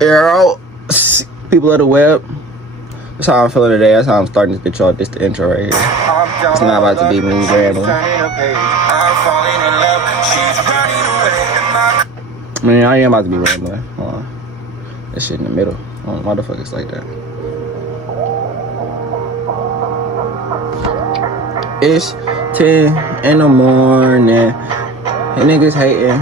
Arrow, people of the web. That's how I'm feeling today. That's how I'm starting this bitch off. This the intro right here. It's not about to be me rambling. I mean, I am about to be rambling. Hold on. This shit in the middle. I don't know why the fuck it's like that. It's 10 in the morning. And niggas hating.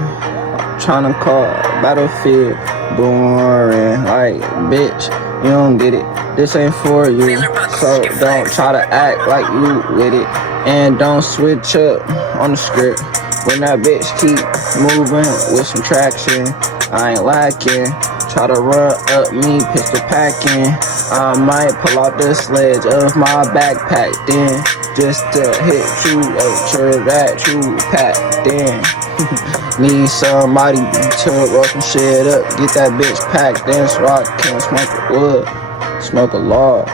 Trying to call Battlefield boring. Like, bitch, you don't get it. This ain't for you. So don't try to act like you with it. And don't switch up on the script. When that bitch keep moving with some traction, I ain't lacking. Try to run up me, pistol packing. I might pull out the sledge of my backpack then, just to hit you, sure that you packed in. Need somebody to roll some shit up, get that bitch packed in so I can smoke a wood, smoke a log.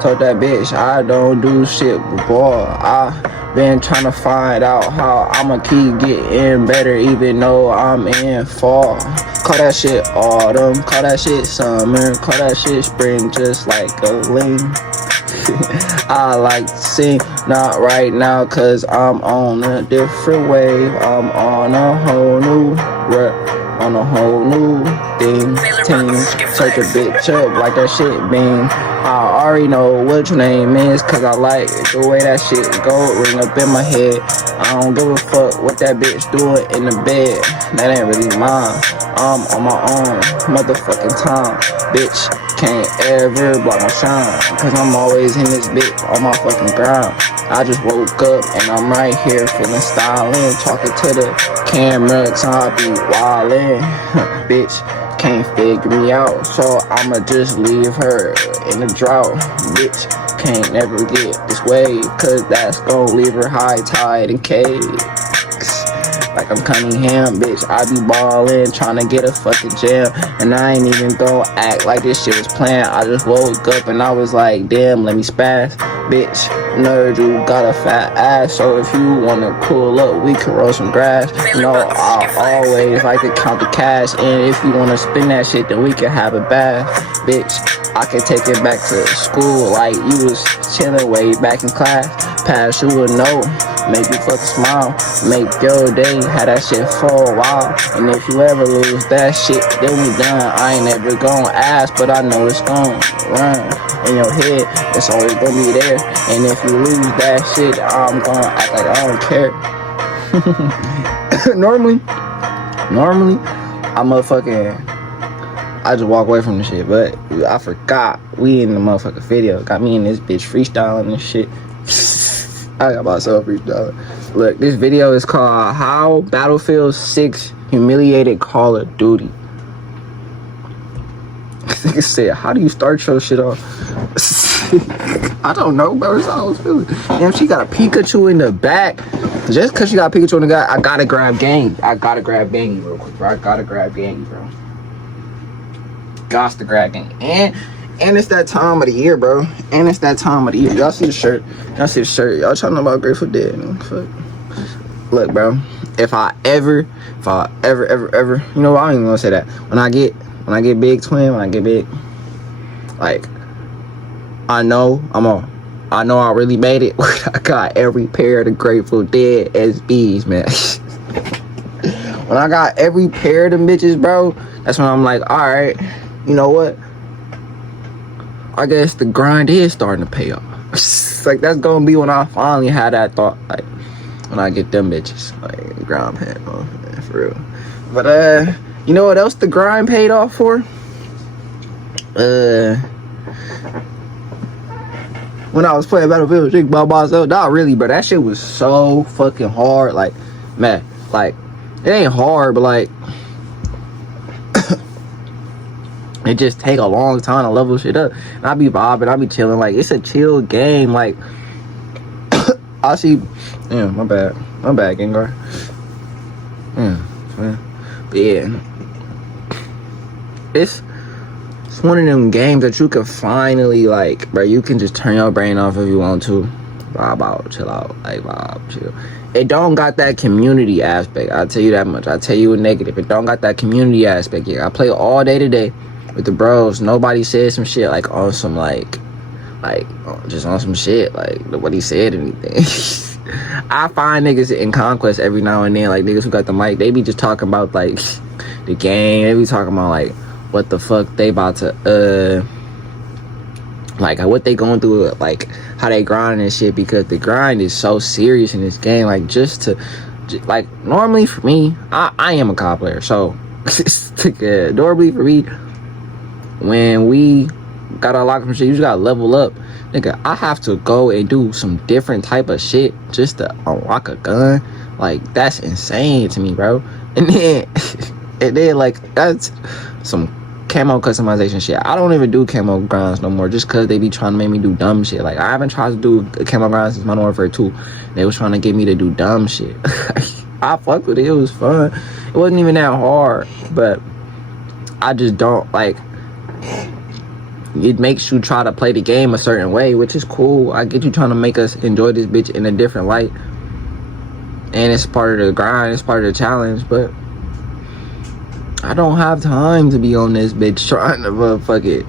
Told that bitch I don't do shit before. I been trying to find out how I'ma keep getting better even though I'm in fall. Call that shit autumn, call that shit summer, call that shit spring, just like a ling. I like to sing, not right now cause I'm on a different wave. I'm on a whole new on a whole new thing. Search a bitch up like that shit bing. I already know what your name is cause I like the way that shit go ring up in my head. I don't give a fuck what that bitch doing in the bed. That ain't really mine. I'm on my own motherfucking time. Bitch can't ever block my shine cause I'm always in this bitch on my fucking grind. I just woke up and I'm right here feeling styling, talking to the camera cause I be wildin'. Bitch can't figure me out, so I'ma just leave her in the drought. Bitch can't never get this way cause that's gon' leave her high tide and cakes. Like I'm Cunningham, bitch, I be ballin', tryna get a fucking jam. And I ain't even gon' act like this shit was planned. I just woke up and I was like, damn, let me spaz. Bitch, nerd, you got a fat ass, so if you wanna pull up, we can roll some grass. You know, I always like to count the cash, and if you wanna spend that shit, then we can have a bath. Bitch, I can take it back to school like you was chillin' way back in class. Pass you a note, make you fucking smile, make your day, have that shit for a while. And if you ever lose that shit, then we done. I ain't never gon' ask, but I know it's gon' run in your head. It's always gon' be there. And if you lose that shit, I'm gonna act like I don't care. Normally, I just walk away from the shit, but I forgot we in the motherfucking video. Got me in this bitch freestyling and shit. I got myself freestyling. Look, this video is called How Battlefield 6 Humiliated Call of Duty. Like I said, how do you start your shit off? I don't know, bro. That's how I was feeling. Damn, she got a Pikachu in the back. Just because she got a Pikachu in the back, I gotta grab Gangy. I gotta grab Gangy real quick, bro. I gotta grab Gangy, bro. Gots to grab Gangy. And it's that time of the year, bro. And it's that time of the year. Y'all see the shirt? Y'all see the shirt? Y'all talking about Grateful Dead? Fuck. Look, bro. If I ever, you know what? I ain't even gonna say that. When I get big, twin. When I get big, like, I know I really made it. I got every pair of the Grateful Dead SBs, man. When I got every pair of them bitches, bro, that's when I'm like, all right, you know what? I guess the grind is starting to pay off. Like, that's gonna be when I finally had that thought, like, when I get them bitches, like, grind paid off, man, for real. But, you know what else the grind paid off for? When I was playing Battlefield 6 by myself, not really, but that shit was so fucking hard. Like, man, like, it ain't hard, but like, it just take a long time to level shit up. And I be vibing, I be chilling. Like, it's a chill game. Like, I see, yeah, my bad, Gengar. Yeah, but yeah, it's one of them games that you can finally, like, bro, you can just turn your brain off if you want to. Vibe out, chill out, like, vibe, chill. It don't got that community aspect, I'll tell you that much. I'll tell you a negative. It don't got that community aspect here. I play all day today with the bros, nobody said some shit like on some like just on some shit. Like nobody said anything. I find niggas in Conquest every now and then, like niggas who got the mic, they be just talking about like the game. They be talking about like what the fuck they about to like what they going through, like how they grinding and shit, because the grind is so serious in this game. Like like normally for me, I am a COD player, so normally for me, when we gotta unlock some shit, you just gotta level up. Nigga, I have to go and do some different type of shit just to unlock a gun. Like, that's insane to me, bro. And then like, that's some camo customization shit. I don't even do camo grinds no more just because they be trying to make me do dumb shit. Like, I haven't tried to do a camo grind since Modern Warfare 2. They was trying to get me to do dumb shit. I fucked with it. It was fun. It wasn't even that hard, but I just don't, like, it makes you try to play the game a certain way, which is cool. I get you trying to make us enjoy this bitch in a different light, and it's part of the grind, it's part of the challenge, but I don't have time to be on this bitch trying to fuck it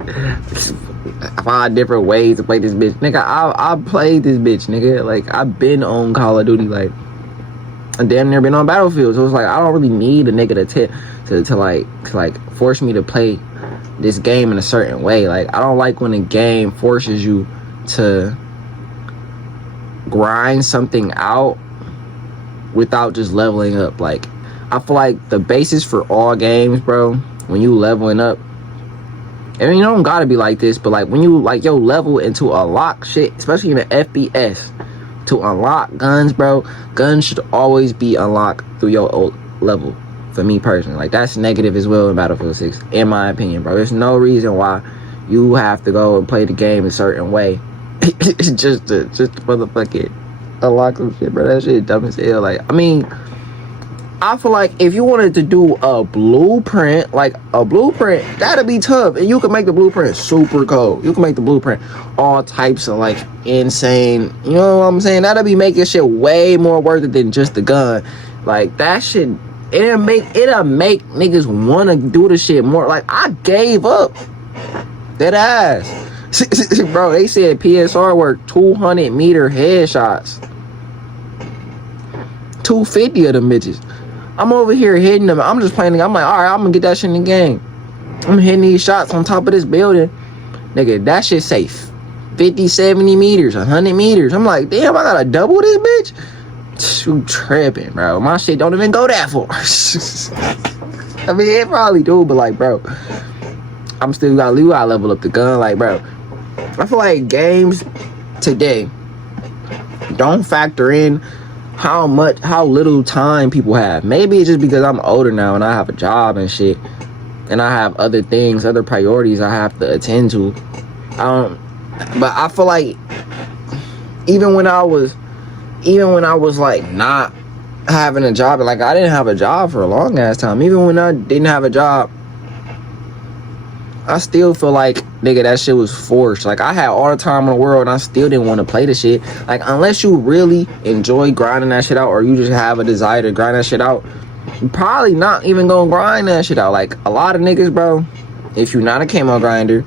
5 different ways to play this bitch. Nigga, I played this bitch, nigga. Like, I've been on Call of Duty, like, I damn near been on Battlefield, so it's like I don't really need a nigga to like force me to play this game in a certain way. Like, I don't like when a game forces you to grind something out without just leveling up. Like, I feel like the basis for all games, bro, when you leveling up, I mean, you don't gotta be like this, but like when you like yo level into unlock shit, especially in the FPS, to unlock guns, bro, guns should always be unlocked through your old level. For me personally, like, that's negative as well in Battlefield 6, in my opinion, bro. There's no reason why you have to go and play the game a certain way just to motherfucking unlock some shit, bro. That shit dumb as hell. Like, I mean, I feel like if you wanted to do a blueprint, that'd be tough, and you can make the blueprint super cold. You can make the blueprint all types of like insane, you know what I'm saying? That'd be making shit way more worth it than just the gun. Like, that shit, it'll make niggas wanna do the shit more. Like, I gave up. That ass. Bro, they said PSR worked 200-meter headshots. 250 of them bitches. I'm over here hitting them. I'm just playing. I'm like, all right, I'm gonna get that shit in the game. I'm hitting these shots on top of this building. Nigga, that shit safe. 50, 70 meters, 100 meters. I'm like, damn, I gotta double this bitch? You tripping, bro. My shit don't even go that far. I mean, it probably do, but like, bro, I'm still gotta level up the gun. Like, bro, I feel like games today don't factor in how little time people have. Maybe it's just because I'm older now and I have a job and shit, and I have other things, other priorities I have to attend to. But I feel like even when I was like not having a job, like, I didn't have a job for a long ass time. Even when I didn't have a job, I still feel like, nigga, that shit was forced. Like, I had all the time in the world and I still didn't want to play the shit. Like, unless you really enjoy grinding that shit out, or you just have a desire to grind that shit out, you probably not even gonna grind that shit out. Like, a lot of niggas, bro, if you're not a camo grinder,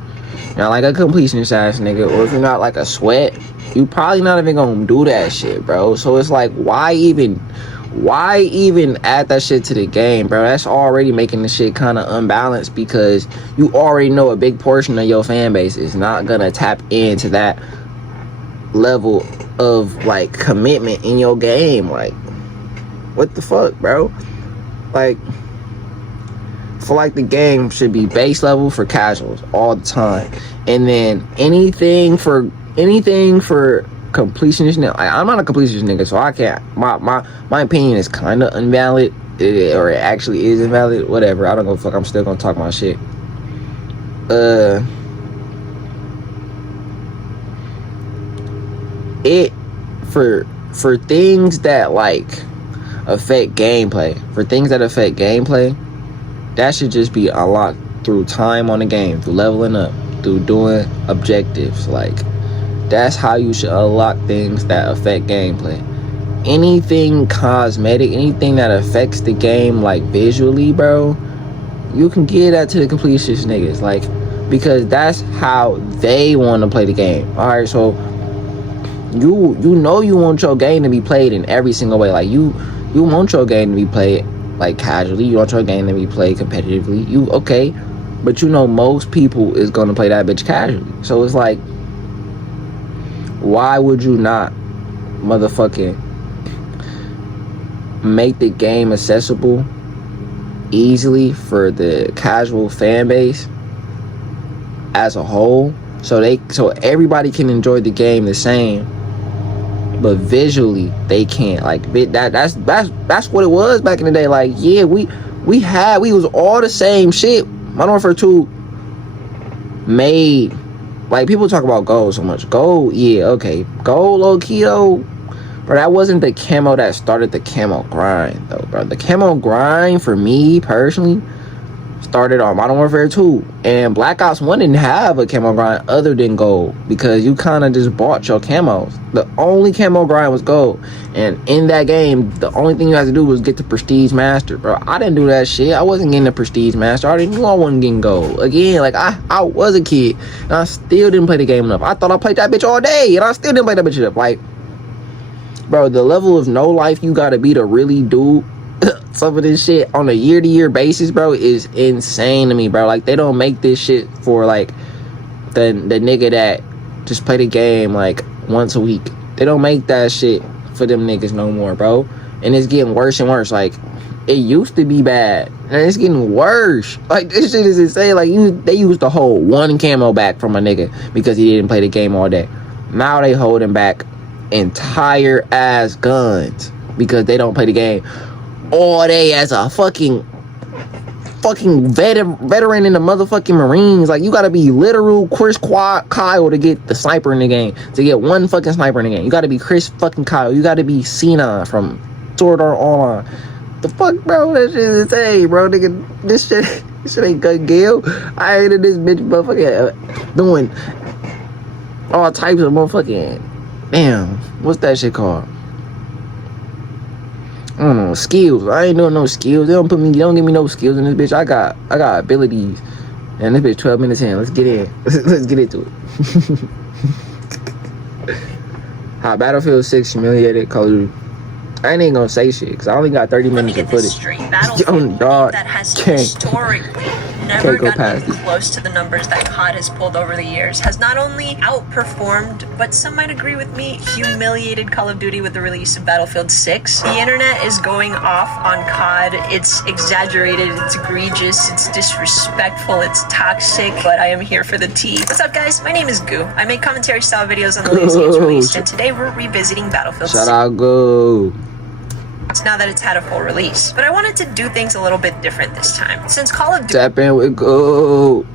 you're not like a completionist ass nigga, or if you're not like a sweat, you probably not even gonna do that shit, bro. So it's like, why even add that shit to the game, bro? That's already making the shit kind of unbalanced, because you already know a big portion of your fan base is not gonna tap into that level of like commitment in your game. Like, what the fuck, bro? Like, I feel like the game should be base level for casuals all the time, and then anything for completionist. Now, I'm not a completionist nigga, so I can't. My opinion is kind of invalid, or it actually is invalid. Whatever. I don't go fuck. I'm still gonna talk my shit. It for things that like affect gameplay. For things that affect gameplay, that should just be unlocked through time on the game, through leveling up, through doing objectives. Like, that's how you should unlock things that affect gameplay. Anything cosmetic, anything that affects the game, like visually, bro, you can give that to the completionist niggas. Like, because that's how they want to play the game. All right, so you know you want your game to be played in every single way. Like you want your game to be played like casually. You want your game to be played competitively. You okay, but you know most people is gonna play that bitch casually. So it's like, why would you not motherfucking make the game accessible easily for the casual fan base as a whole, so everybody can enjoy the game the same, but visually they can't. Like that's what it was back in the day. Like, yeah, we was all the same shit. Modern Warfare 2 made, like, people talk about gold so much. Gold, yeah, okay, gold low key though, but that wasn't the camo that started the camo grind though, bro. The camo grind for me personally started on Modern Warfare 2, and Black Ops 1 didn't have a camo grind other than gold, because you kind of just bought your camos. The only camo grind was gold, and in that game the only thing you had to do was get the Prestige Master, bro. I didn't do that shit. I wasn't getting the Prestige Master. I already knew I wasn't getting gold. Again, like, I was a kid and I still didn't play the game enough. I thought I played that bitch all day and I still didn't play that bitch enough. Like, bro, the level of no life you gotta be to really do some of this shit on a year-to-year basis, bro, is insane to me, bro. Like, they don't make this shit for like the nigga that just play the game like once a week. They don't make that shit for them niggas no more, bro. And it's getting worse and worse. Like, it used to be bad and it's getting worse. Like, this shit is insane. Like, they used to hold one camo back from a nigga because he didn't play the game all day. Now they holding back entire ass guns because they don't play the game all day as a fucking veteran in the motherfucking Marines. Like, you gotta be literal Chris Kyle to get the sniper in the game, to get one fucking sniper in the game. You gotta be Chris fucking Kyle. You gotta be Cena from Sword Art Online. The fuck, bro? That shit is insane, bro. Nigga, this shit ain't good, Gil. I hated this bitch motherfucking doing all types of motherfucking, damn, what's that shit called? I don't know, skills. I ain't doing no skills. They don't give me no skills in this bitch. I got abilities. And this bitch 12 minutes in. Let's get in. Let's get into it. How Battlefield 6 humiliated Call of Duty. I ain't even gonna say shit because I only got 30 minutes of footage. Battlefield that has historically never gotten close to the numbers that COD has pulled over the years has not only outperformed, but some might agree with me, humiliated Call of Duty with the release of Battlefield 6. The internet is going off on COD. It's exaggerated, it's egregious, it's disrespectful, it's toxic, but I am here for the tea. What's up, guys? My name is Goo. I make commentary style videos on the latest games released, and today we're revisiting Battlefield 6. Shout out, Goo. Now that it's had a full release. But I wanted to do things a little bit different this time. Since Call of Duty Tap in with Go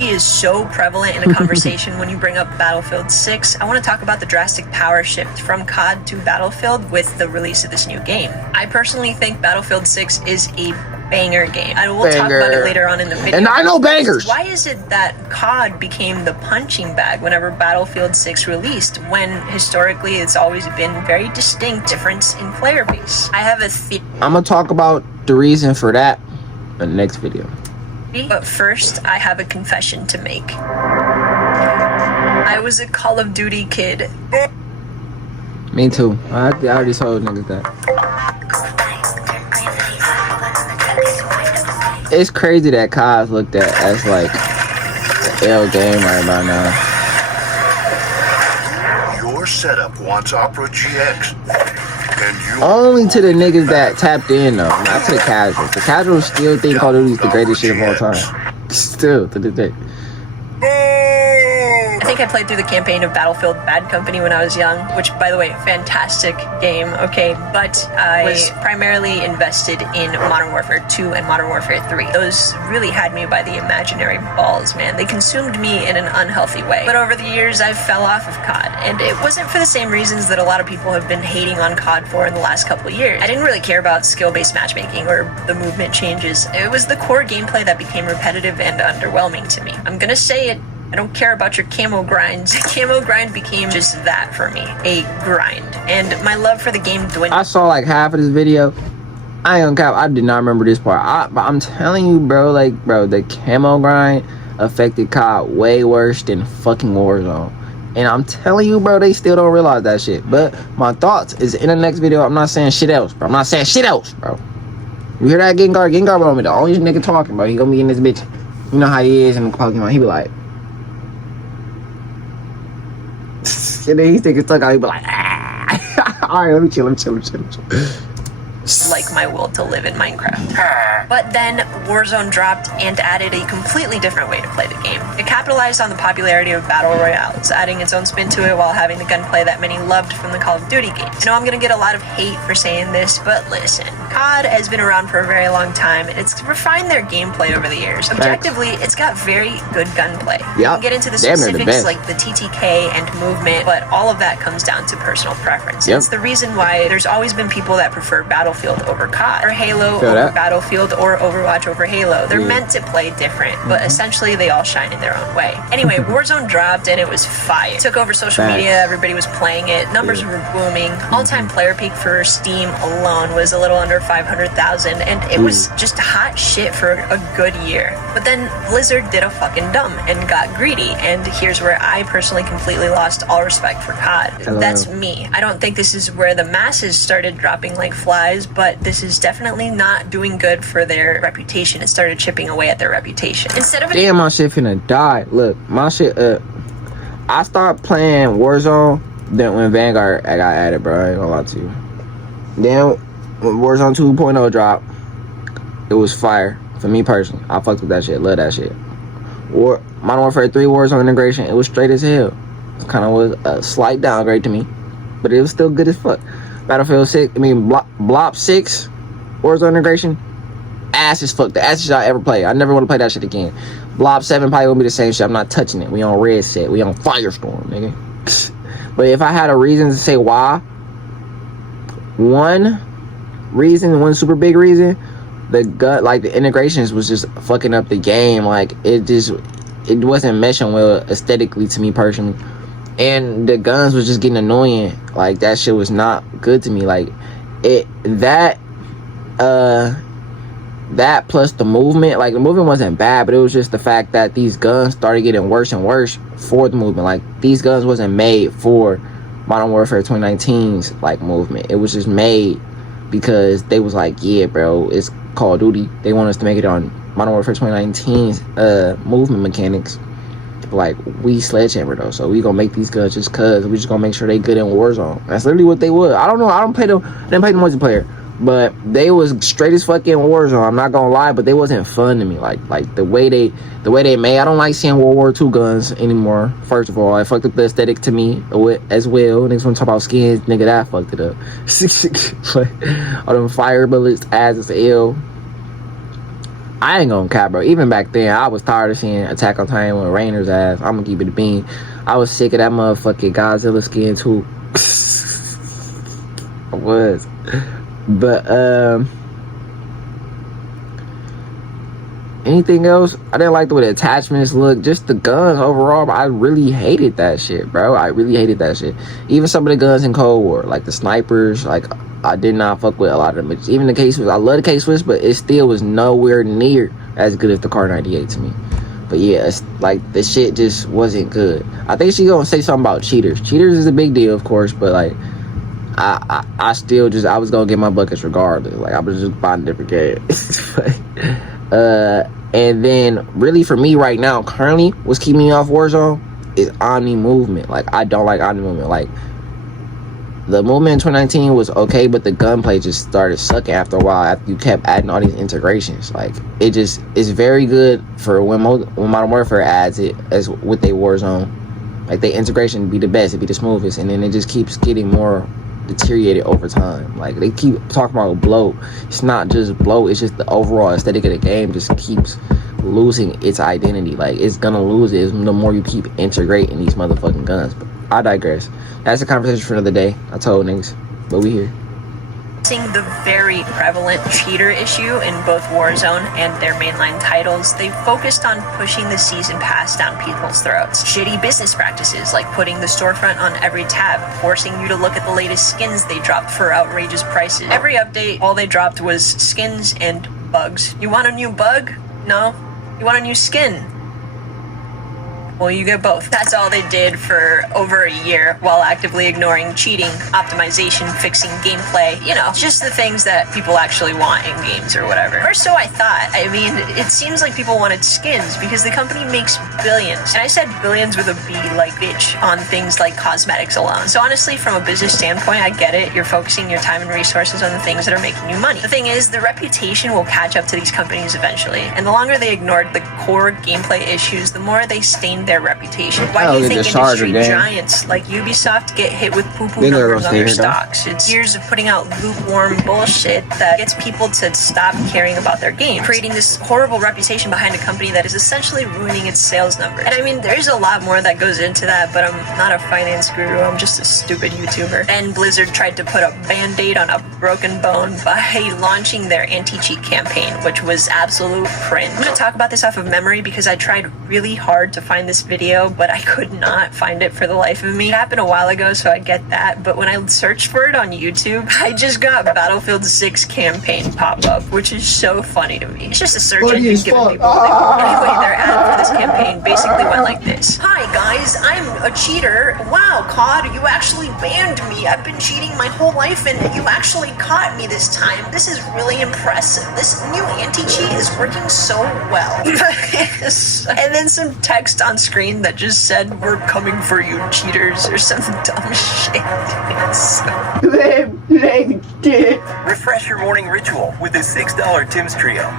is so prevalent in a conversation when you bring up Battlefield 6, I want to talk about the drastic power shift from COD to Battlefield with the release of this new game. I personally think Battlefield 6 is a banger game. And we'll talk about it later on in the video. And I know bangers! Why is it that COD became the punching bag whenever Battlefield 6 released, when historically it's always been very distinct difference in player base? I have a theory. I'm gonna talk about the reason for that in the next video. But first, I have a confession to make. I was a Call of Duty kid. Me too. I already told niggas that. It's crazy that COD's looked at as like the L game right about now. Your setup wants Opera GX. And you only to the niggas that tapped in though, not to the casuals. The casuals still think Call of Duty is the greatest shit of all time. Still to this day. I think I played through the campaign of Battlefield Bad Company when I was young, which, by the way, fantastic game, okay? But I was primarily invested in Modern Warfare 2 and Modern Warfare 3. Those really had me by the imaginary balls, man. They consumed me in an unhealthy way. But over the years, I fell off of COD, and it wasn't for the same reasons that a lot of people have been hating on COD for in the last couple of years. I didn't really care about skill-based matchmaking or the movement changes. It was the core gameplay that became repetitive and underwhelming to me. I'm gonna say it. I don't care about your camo grinds. Camo grind became just that for me, a grind. And my love for the game dwindled. I saw like half of this video. I ain't gonna cap, I did not remember this part. But I'm telling you, bro, like, bro, the camo grind, affected COD way worse than fucking Warzone. And I'm telling you, bro, they still don't realize that shit. But my thoughts is in the next video. I'm not saying shit else, bro. I'm not saying shit else, bro. You hear that, Gengar? Gengar gonna be the only nigga talking, bro. He gonna be in this bitch. You know how he is in the Pokemon. He be like, and then he stick his tongue out. He be like, ah. All right, let me chill. Like my will to live in Minecraft. But then Warzone dropped and added a completely different way to play the game. It capitalized on the popularity of Battle Royales, adding its own spin to it while having the gunplay that many loved from the Call of Duty games. I know I'm gonna get a lot of hate for saying this, but listen, COD has been around for a very long time, and it's refined their gameplay over the years. Objectively, it's got very good gunplay. You can get into the specifics like the TTK and movement, but all of that comes down to personal preference. It's the reason why there's always been people that prefer Battlefield over COD, or Halo over Battlefield, or Overwatch over Halo. They're meant to play different, but essentially they all shine in their own way. Anyway, Warzone dropped and it was fire. It took over social media, everybody was playing it, numbers were booming. All-time player peak for Steam alone was a little under 500,000, and it was just hot shit for a good year. But then Blizzard did a fucking dumb and got greedy, and here's where I personally completely lost all respect for COD. That's me. I don't think this is where the masses started dropping like flies, but this is definitely not doing good for their reputation. It started chipping away at their reputation. Instead of damn, my shit finna die. Look, my shit, I stopped playing Warzone then when Vanguard got added, bro. I ain't gonna lie to you. Then when Warzone 2.0 dropped, it was fire. For me personally, I fucked with that shit, love that shit. Modern Warfare 3 Warzone integration, it was straight as hell. It kind of was a slight downgrade to me, but it was still good as fuck. Battlefield 6, Blob 6 Warzone integration, ass as fuck. The ass shit I ever played. I never want to play that shit again. Blob 7 probably gonna be the same shit. I'm not touching it. We on red set. We on Firestorm, nigga. But if I had a reason to say why, one super big reason, the integrations was just fucking up the game. Like it wasn't meshing well aesthetically to me personally. And the guns was just getting annoying. Like that shit was not good to me. Like that plus the movement. Like the movement wasn't bad, but it was just the fact that these guns started getting worse and worse for the movement. Like these guns wasn't made for Modern Warfare 2019's like movement. It was just made because they was like, yeah, bro, it's Call of Duty. They want us to make it on Modern Warfare 2019's movement mechanics. Like, we Sledgehammer though, so we gonna make these guns just cause we just gonna make sure they good in Warzone. That's literally what they would. I don't know, I didn't play the multiplayer, but they was straight as fucking Warzone. I'm not gonna lie, but they wasn't fun to me. Like the way they made. I don't like seeing World War II guns anymore. First of all, I fucked up the aesthetic to me as well. Niggas wanna talk about skins, nigga, that fucked it up. All them fire bullets, as is ill. I ain't gonna cap, bro. Even back then, I was tired of seeing Attack on Titan with Rainer's ass. I'm gonna keep it a bean. I was sick of that motherfucking Godzilla skin too. I was. But anything else? I didn't like the way the attachments look. Just the guns overall. But I really hated that shit, bro. I really hated that shit. Even some of the guns in Cold War, like the snipers, like I did not fuck with a lot of them. Even the K-Swiss, I love the K-Swiss, but it still was nowhere near as good as the Car 98 to me. But yeah, it's like the shit just wasn't good. I think she gonna say something about cheaters. Cheaters is a big deal, of course, but like I still just, I was gonna get my buckets regardless. Like I was just buying different games. And then really for me right now, currently, what's keeping me off Warzone is Omni movement. Like I don't like Omni movement. Like the movement in 2019 was okay, but the gunplay just started sucking after a while. After you kept adding all these integrations, like it just is very good for when Modern Warfare adds it as with their Warzone. Like the integration be the best, it be the smoothest, and then it just keeps getting more deteriorated over time. Like they keep talking about bloat. It's not just bloat. It's just the overall aesthetic of the game just keeps losing its identity. Like it's gonna lose it the more you keep integrating these motherfucking guns. But I digress. That's a conversation for another day. I told niggas, but we here. Seeing the very prevalent cheater issue in both Warzone and their mainline titles, they focused on pushing the season pass down people's throats. Shitty business practices like putting the storefront on every tab, forcing you to look at the latest skins they dropped for outrageous prices. Every update, all they dropped was skins and bugs. You want a new bug? No. You want a new skin? Well, you get both. That's all they did for over a year while actively ignoring cheating, optimization, fixing gameplay, you know, just the things that people actually want in games or whatever. Or so I thought. I mean, it seems like people wanted skins because the company makes billions. And I said billions with a B like bitch on things like cosmetics alone. So honestly, from a business standpoint, I get it. You're focusing your time and resources on the things that are making you money. The thing is, the reputation will catch up to these companies eventually. And the longer they ignored the core gameplay issues, the more they stained their reputation. Why do you think industry giants like Ubisoft get hit with poo-poo numbers on their stocks? It's years of putting out lukewarm bullshit that gets people to stop caring about their game, creating this horrible reputation behind a company that is essentially ruining its sales numbers. And I mean, there's a lot more that goes into that, but I'm not a finance guru. I'm just a stupid YouTuber. Then Blizzard tried to put a band-aid on a broken bone by launching their anti-cheat campaign, which was absolute cringe. I'm gonna talk about this off of memory because I tried really hard to find this video, but I could not find it for the life of me. It happened a while ago, so I get that, but when I searched for it on YouTube, I just got Battlefield 6 campaign pop up, which is so funny to me. It's just a search engine giving people what they want. Anyway, their ad for this campaign basically went like this. Hi guys, I'm a cheater. Wow, COD, you actually banned me. I've been cheating my whole life and you actually caught me this time. This is really impressive. This new anti-cheat is working so well. And then some text on screen that just said, "We're coming for you, cheaters," or some dumb shit. Refresh your morning ritual with the $6 Tim's Trio.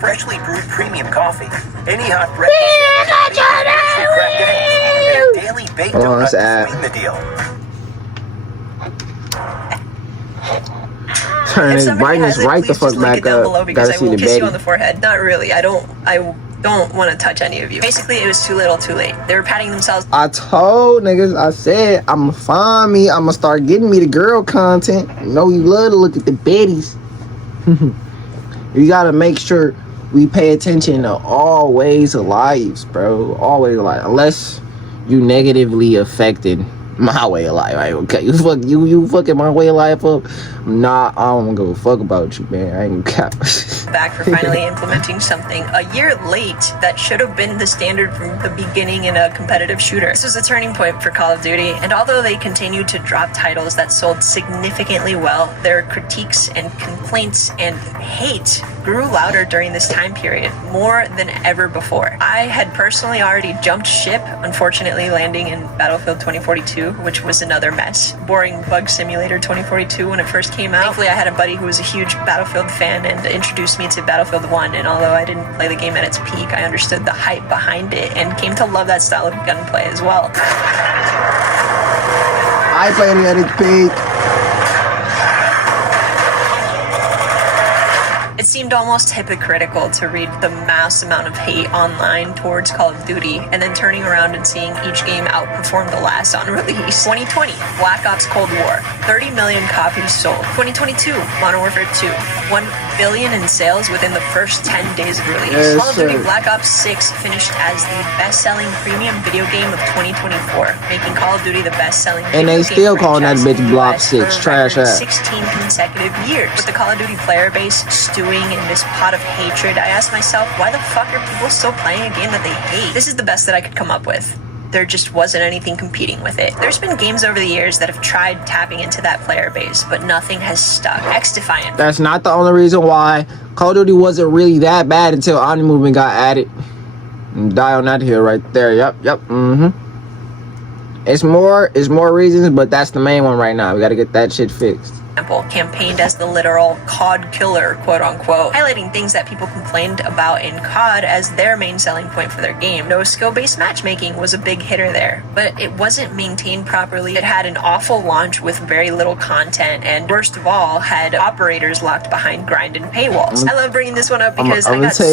Freshly brewed premium coffee. Any hot breakfast. And a daily baked donut to sweeten the deal. Turn his brightness right the fuck back up. Gotta see the kiss you on baby. the forehead. Not really. I don't want to touch any of you. Basically, it was too little, too late. They were patting themselves. I told niggas, I said, I'ma find me, I'ma start getting me the girl content. You know you love to look at the baddies. You gotta make sure we pay attention to all ways of lives, bro. All ways of life. Unless you negatively affected my way of life, right? Okay, you fucking my way of life up. Nah, I don't give a fuck about you, man. I ain't gonna cap. Back for finally implementing something a year late that should have been the standard from the beginning in a competitive shooter. This was a turning point for Call of Duty, and although they continued to drop titles that sold significantly well, their critiques and complaints and hate grew louder during this time period, more than ever before. I had personally already jumped ship, unfortunately landing in Battlefield 2042, which was another mess. Boring Bug Simulator 2042 when it first came out. Thankfully, I had a buddy who was a huge Battlefield fan and introduced me to Battlefield 1, and although I didn't play the game at its peak, I understood the hype behind it and came to love that style of gunplay as well. I played it at its peak. It seemed almost hypocritical to read the mass amount of hate online towards Call of Duty and then turning around and seeing each game outperform the last on release. 2020, Black Ops Cold War, 30 million copies sold. 2022, Modern Warfare 2, 1 billion in sales within the first 10 days of release. Yes, Call of Duty sir. Black Ops 6 finished as the best-selling premium video game of 2024, making Call of Duty the best-selling And they video still game calling that franchise in bitch the Block US 6, for a trash record ass. 16 consecutive years. With the Call of Duty player base stewing in this pot of hatred, I asked myself, why the fuck are people still playing a game that they hate? This is the best that I could come up with. There just wasn't anything competing with it. There's been games over the years that have tried tapping into that player base, but nothing has stuck. X-Defiant. That's not the only reason why Call of Duty wasn't really that bad until Omni Movement got added. And die on that hill right there. Yep. It's more reasons, but that's the main one right now. We gotta get that shit fixed. Campaigned as the literal COD killer, quote unquote, highlighting things that people complained about in COD as their main selling point for their game. No skill-based matchmaking was a big hitter there, but it wasn't maintained properly. It had an awful launch with very little content, and worst of all, had operators locked behind grind and paywalls. I love bringing this one up because I got so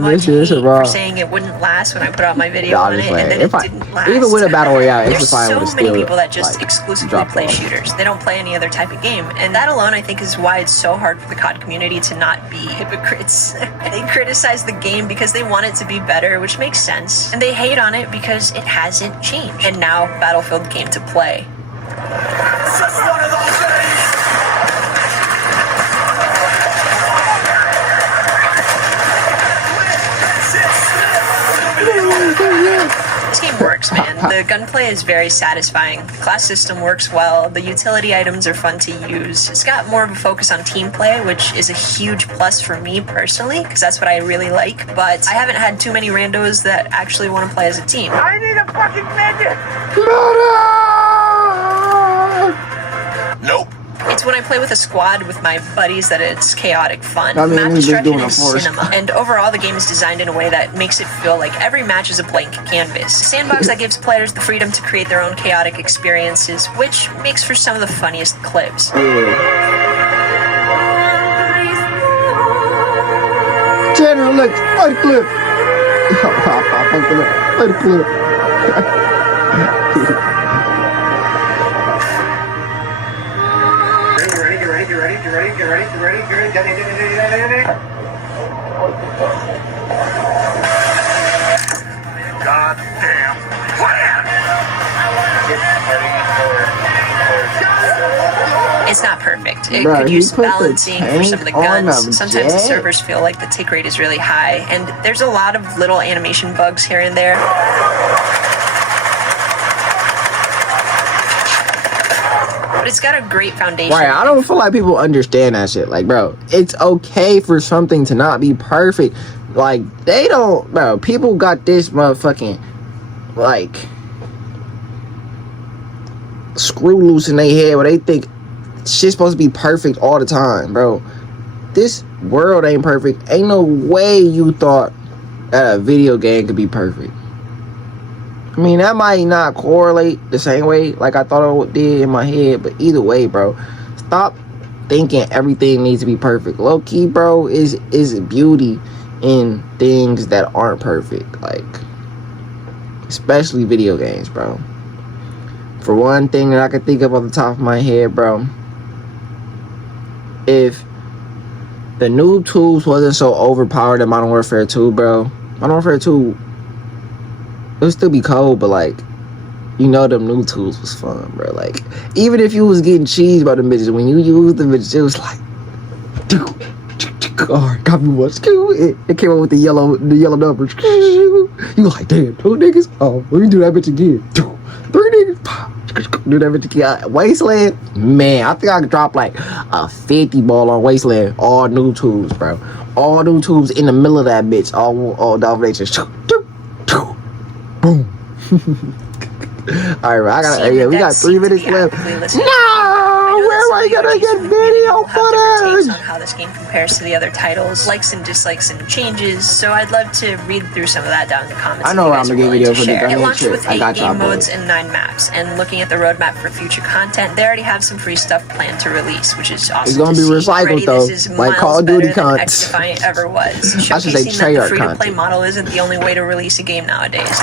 much hate for saying it wouldn't last when I put out my video on it, and then it didn't last. Even with a battle royale, there's so many people that just like, exclusively play shooters. They don't play any other type of game, and that alone I think is why it's so hard for the COD community to not be hypocrites. They criticize the game because they want it to be better, which makes sense, and they hate on it because it hasn't changed. And now Battlefield came to play. It's just one of those days! This game works. maps, man. The gunplay is very satisfying. The class system works well. The utility items are fun to use. It's got more of a focus on team play, which is a huge plus for me personally, because that's what I really like. But I haven't had too many randos that actually want to play as a team. I need a fucking medic! Nope. It's when I play with a squad with my buddies that it's chaotic fun. I mean, Map we're just destruction doing a is force. cinema. And overall, the game is designed in a way that makes it feel like every match is a blank canvas. A sandbox that gives players the freedom to create their own chaotic experiences, which makes for some of the funniest clips. General, look, play the clip. Play the clip. Get ready. Goddamn plan! It's not perfect. It Bro, could he use put the balancing for some of the tank on guns. a Sometimes the jet? servers feel like the tick rate is really high, and there's a lot of little animation bugs here and there. But it's got a great foundation. Right, I don't feel like people understand that shit. Like, bro, it's okay for something to not be perfect. Like, they don't, bro, people got this motherfucking, like, screw loose in their head where they think shit's supposed to be perfect all the time, bro. This world ain't perfect. Ain't no way you thought that a video game could be perfect. I mean, that might not correlate the same way like I thought it did in my head, but either way, bro, stop thinking everything needs to be perfect. Low key, bro, is beauty in things that aren't perfect, like especially video games, bro. For one thing that I can think of off the top of my head, bro, if the new tools wasn't so overpowered in Modern Warfare 2, bro, Modern Warfare 2, it would still be cold, but like, you know, them new tools was fun, bro. Like, even if you was getting cheesed by the bitches, when you used the bitches, it was like, alright, copy one. It came up with the yellow numbers. You like, damn, 2 niggas? Oh, let me do that bitch again. 3 niggas? Do that bitch again. Wasteland? Man, I think I could drop like a 50 ball on Wasteland. All new tools, bro. All new tools in the middle of that bitch. All dominations. Boom. Alright, I gotta. Yeah, we got 3 minutes left. No, where am I gonna get video footage? On how this game compares to the other titles, likes and dislikes and changes. So I'd love to read through some of that down in the comments. I know where I'm gonna get video footage. It launched Shit, with I 8 got y'all, game modes boys. and 9 maps. And looking at the roadmap for future content, they already have some free stuff planned to release, which is awesome. It's gonna be to see. recycled, Already, though, this is like Call of miles Duty better than content. XDefiant ever was. I should say Showcasing that the Treyarch free-to-play content. model isn't the only way to release a game nowadays.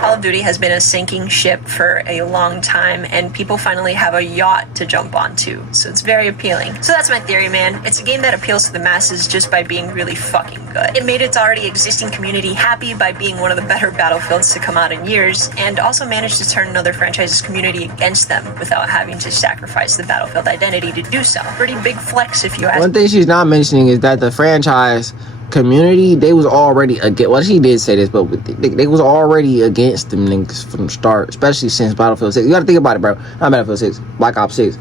Call of Duty has been a sinking ship for a long time, and people finally have a yacht to jump onto, so it's very appealing. So that's my theory, man. It's a game that appeals to the masses just by being really fucking good. It made its already existing community happy by being one of the better Battlefields to come out in years, and also managed to turn another franchise's community against them without having to sacrifice the Battlefield identity to do so. Pretty big flex if you ask. One thing she's not mentioning is that the franchise community, they was already against, well, she did say this, but they was already against them niggas from the start, especially since Battlefield 6. You gotta think about it, bro. Not Battlefield 6, Black Ops 6.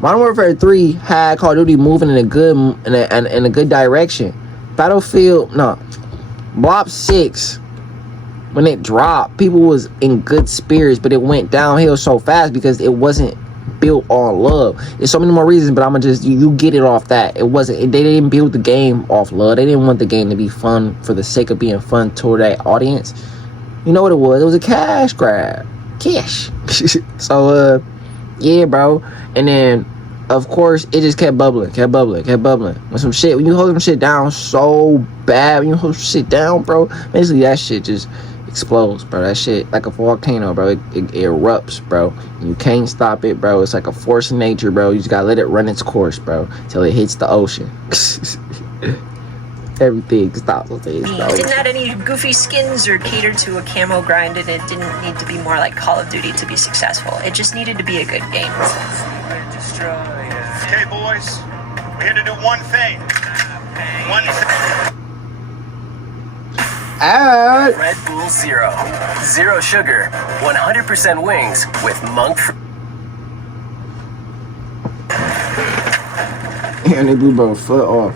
Modern Warfare 3 had Call of Duty moving in a good direction. Blob 6, when it dropped, people was in good spirits, but it went downhill so fast because it wasn't built on love. There's so many more reasons, but I'ma just you get it off that. They didn't build the game off love. They didn't want the game to be fun for the sake of being fun toward that audience. You know what it was? It was a cash grab. Cash. So yeah, bro. And then of course it just kept bubbling. When some shit, when you hold some shit down so bad, when you hold some shit down, bro, basically that shit just explodes, bro. That shit like a volcano, bro. It erupts, bro. You can't stop it, bro. It's like a force of nature, bro. You just gotta let it run its course, bro, till it hits the ocean. Everything stops. It didn't add any goofy skins or cater to a camo grind, and it didn't need to be more like Call of Duty to be successful. It just needed to be a good game. Okay, boys, we're here to do one thing. Ad. Red Bull Zero. Zero sugar, 100% wings with monk fruit. And they blew bro foot off.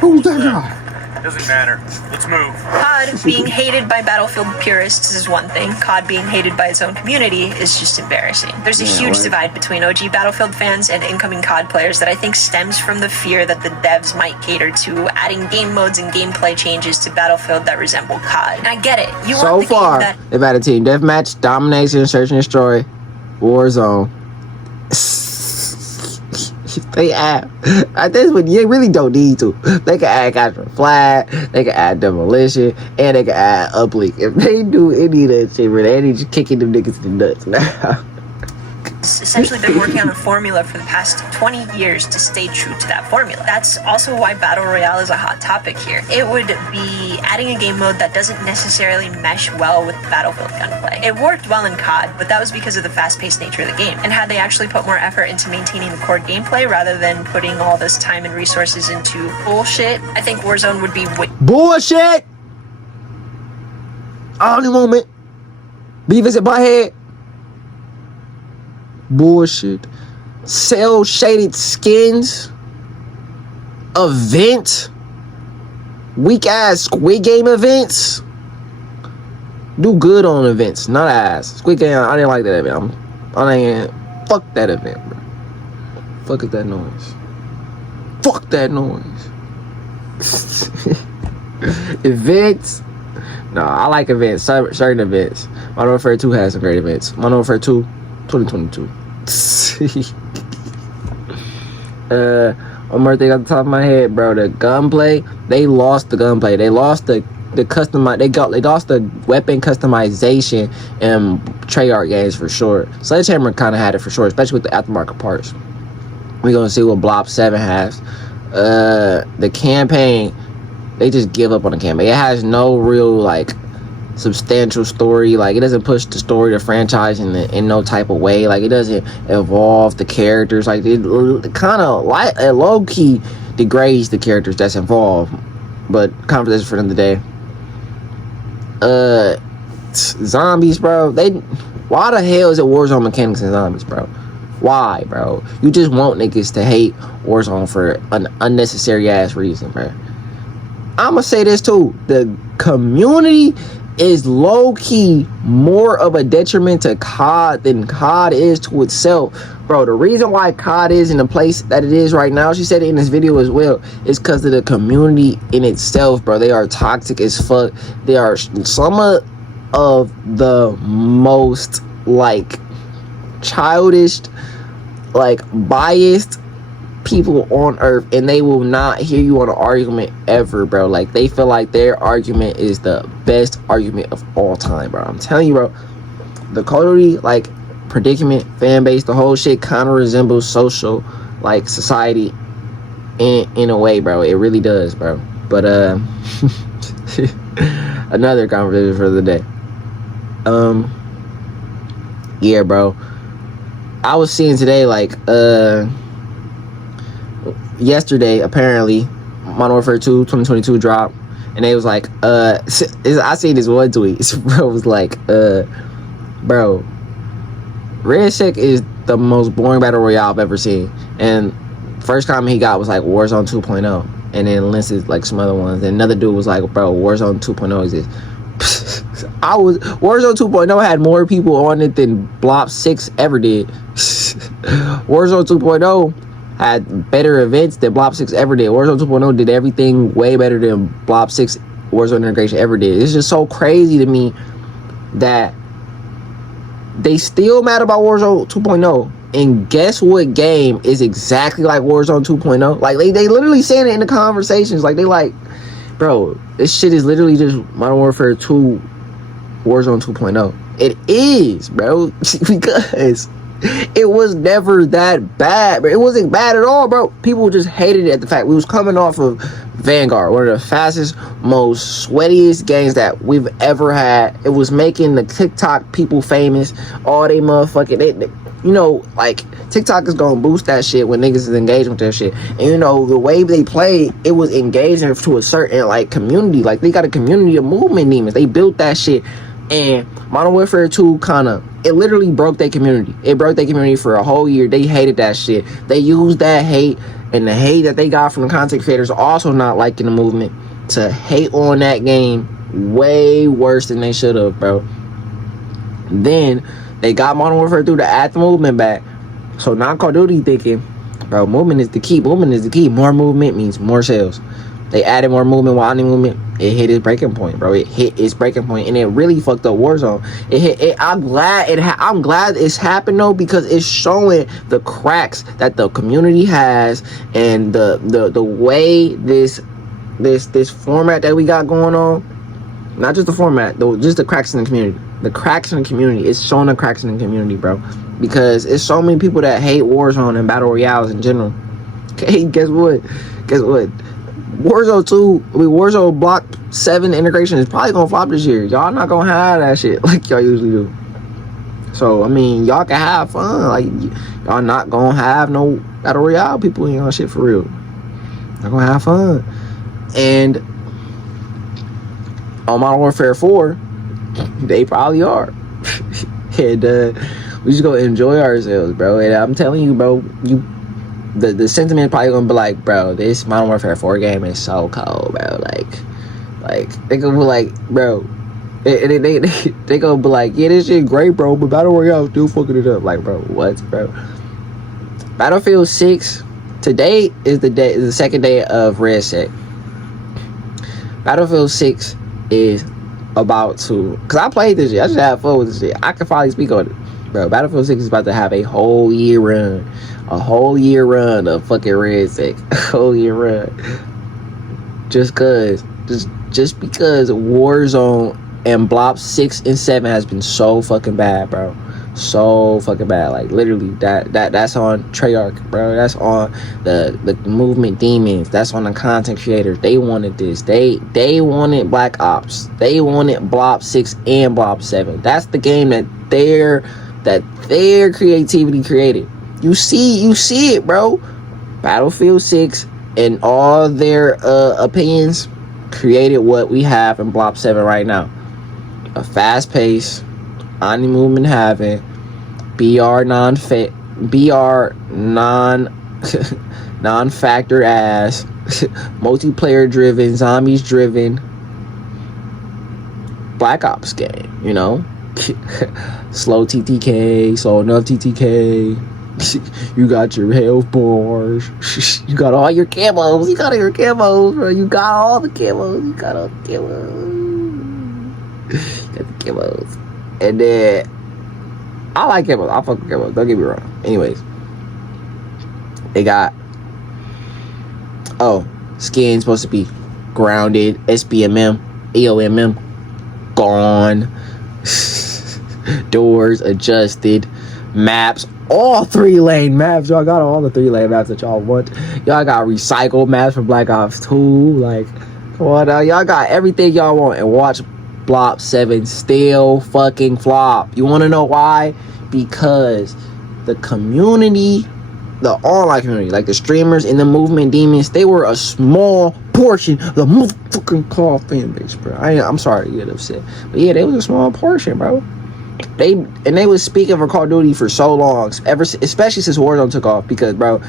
Who's that guy? Doesn't matter. Let's move. COD being hated by Battlefield purists is one thing. COD being hated by its own community is just embarrassing. There's a huge divide between OG Battlefield fans and incoming COD players that I think stems from the fear that the devs might cater to adding game modes and gameplay changes to Battlefield that resemble COD. And I get it. You So want the far, game that they've had a team deathmatch, domination, search and destroy, Warzone. They add at this one, you really don't need to. They can add capture flag, they can add demolition, and they can add uplink. If they do any of that shit, man, they need you kicking them niggas in the nuts now. essentially been working on a formula for the past 20 years to stay true to that formula. That's also why Battle Royale is a hot topic here. It would be adding a game mode that doesn't necessarily mesh well with Battlefield gunplay. It worked well in COD, but that was because of the fast-paced nature of the game. And had they actually put more effort into maintaining the core gameplay rather than putting all this time and resources into bullshit, I think Warzone would be bullshit! Only moment. Beavis and Butthead. Bullshit. Cell shaded skins. Event. Weak ass Squid Game events. Do good on events, not ass. Squid Game, I didn't like that event. Fuck that event, bro. Fuck is that noise? Fuck that noise. Events. No, I like events, certain events. Modern Warfare 2 has some great events. Modern Warfare 2, 2022. One more thing off the top of my head, bro. The gunplay, they lost the gunplay. They lost the they lost the weapon customization in Treyarch games for sure. Sledgehammer kind of had it for sure, especially with the aftermarket parts. We're gonna see what Blob 7 has. The campaign, they just give up on the campaign. It has no real like substantial story. Like it doesn't push the story, the franchise in no type of way. Like it doesn't evolve the characters. Like it kind of like low key degrades the characters that's involved. But conversation for another day. Zombies, bro. Why the hell is it Warzone mechanics and zombies, bro? Why, bro? You just want niggas to hate Warzone for an unnecessary ass reason, bro. I'ma say this too. The community is low-key more of a detriment to COD than COD is to itself. Bro, the reason why COD is in the place that it is right now, she said it in this video as well, is because of the community in itself, bro. They are toxic as fuck. They are some of the most, like, childish, like, biased people on earth, and they will not hear you on an argument ever, bro. Like they feel like their argument is the best argument of all time, bro. I'm telling you, bro, the Cody like predicament fan base, the whole shit kind of resembles social like society in a way, bro. It really does, bro. But another conversation for the day. Yeah, bro, I was seeing today like yesterday, apparently, Modern Warfare 2 2022 dropped, and they was like, I seen this one tweet, bro, was like, bro, Red Check is the most boring battle royale I've ever seen, and first comment he got was like Warzone 2.0, and then listed like some other ones, and another dude was like, bro, Warzone 2.0 exists. Warzone 2.0 had more people on it than Blob 6 ever did. Warzone 2.0 had better events than Blob 6 ever did. Warzone 2.0 did everything way better than Blob 6 Warzone integration ever did. It's just so crazy to me that they still mad about Warzone 2.0. And guess what game is exactly like Warzone 2.0? Like, they literally saying it in the conversations. Like, they like, bro, this shit is literally just Modern Warfare 2 Warzone 2.0. It is, bro. Because it was never that bad, bro. It wasn't bad at all, bro. People just hated it at the fact we was coming off of Vanguard, one of the fastest, most sweatiest games that we've ever had. It was making the TikTok people famous. All they motherfucking you know, like TikTok is gonna boost that shit when niggas is engaged with their shit. And you know, the way they play, it was engaging to a certain like community. Like they got a community of movement demons. They built that shit. And Modern Warfare 2 it literally broke their community. It broke their community for a whole year. They hated that shit. They used that hate and the hate that they got from the content creators also not liking the movement to hate on that game way worse than they should have, bro. Then they got Modern Warfare 2 to add the movement back. So now Call of Duty thinking, bro, movement is the key. Movement is the key. More movement means more sales. They added more movement while any movement. It hit its breaking point, bro. It hit its breaking point, and it really fucked up Warzone. I'm glad it's happened though, because it's showing the cracks that the community has, and the way this format that we got going on. Not just the format, though, just the cracks in the community. The cracks in the community. It's showing the cracks in the community, bro. Because it's so many people that hate Warzone and Battle Royales in general. Okay, guess what? Warzone Block 7 integration is probably gonna flop this year. Y'all not gonna have that shit like y'all usually do. So, I mean, y'all can have fun. Like, y'all not gonna have no Battle Royale people in y'all shit for real. Y'all gonna have fun. And on Modern Warfare 4, they probably are. And we just gonna enjoy ourselves, bro. And I'm telling you, bro, the sentiment probably gonna be like, bro, this Modern Warfare 4 game is so cold, bro. Like they gonna be like, bro, they gonna be like, yeah, this shit great, bro, but Battle Royale still fucking it up. Like, bro, what, bro? Battlefield 6 today is the second day of Red Set. Battlefield 6 is about to, cause I played this shit. I just had fun with this shit. I can finally speak on it, bro. Battlefield 6 is about to have a whole year run of fucking Red Set. A whole year run, just because Warzone and Blob 6 and 7 has been so fucking bad, bro. So fucking bad. Like, literally, that's on Treyarch, bro. That's on the movement demons. That's on the content creators. They wanted this. They wanted Black Ops. They wanted Blob 6 and Blob 7. That's the game that their creativity created. You see it, bro. Battlefield 6 and all their opinions created what we have in Blob 7 right now. A fast pace, omni movement having, non-factor ass, multiplayer driven, zombies driven Black Ops game, you know? Slow TTK, slow enough TTK. You got your health bars. You got all your camos. You got all your camos, bro. You got all the camos. You got all the camos. You got the camos. And then I like camos. I fuck with camos. Don't get me wrong. Anyways, they got skin supposed to be grounded, SBMM, AOMM gone. Doors adjusted, maps, all 3-lane maps. Y'all got all the 3-lane maps that y'all want. Y'all got recycled maps from Black Ops 2. Like, come on now. Y'all got everything y'all want. And watch Blob 7 still fucking flop. You want to know why? Because the community, the online community, like the streamers and the movement demons, they were a small portion of the motherfucking Call fan base, bro. I'm sorry to get upset, but yeah, they was a small portion, bro. They was speaking for Call of Duty for so long, especially since Warzone took off, because, bro,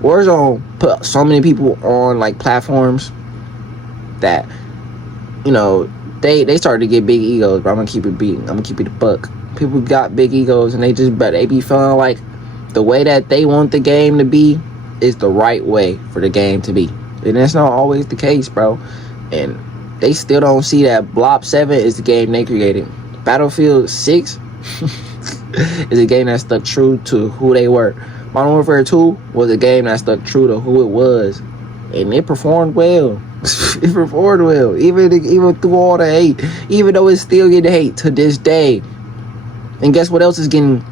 Warzone put so many people on like platforms that, you know, they started to get big egos, bro. I'm gonna keep it a buck. People got big egos, and they be feeling like the way that they want the game to be is the right way for the game to be, and that's not always the case, bro. And they still don't see that Blob 7 is the game they created. Battlefield 6 is a game that stuck true to who they were. Modern Warfare 2 was a game that stuck true to who it was, and it performed well. It performed well, even through all the hate, even though it's still getting hate to this day. And guess what else is getting